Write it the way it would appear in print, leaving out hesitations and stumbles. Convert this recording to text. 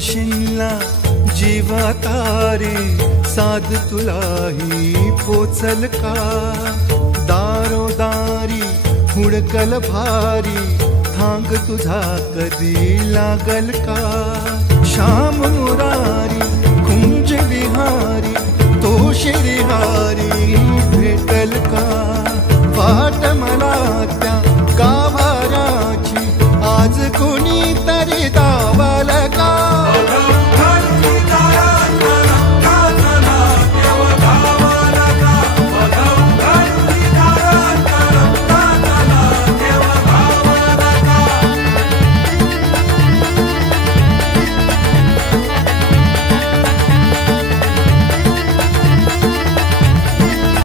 म्हणशीला जीवा तारे साध तुलाही पोचल का दारोदारी हुडकल भारी थांग तुझा कधी लागल का श्याम मुरारी कुंज विहारी तो श्रीहारी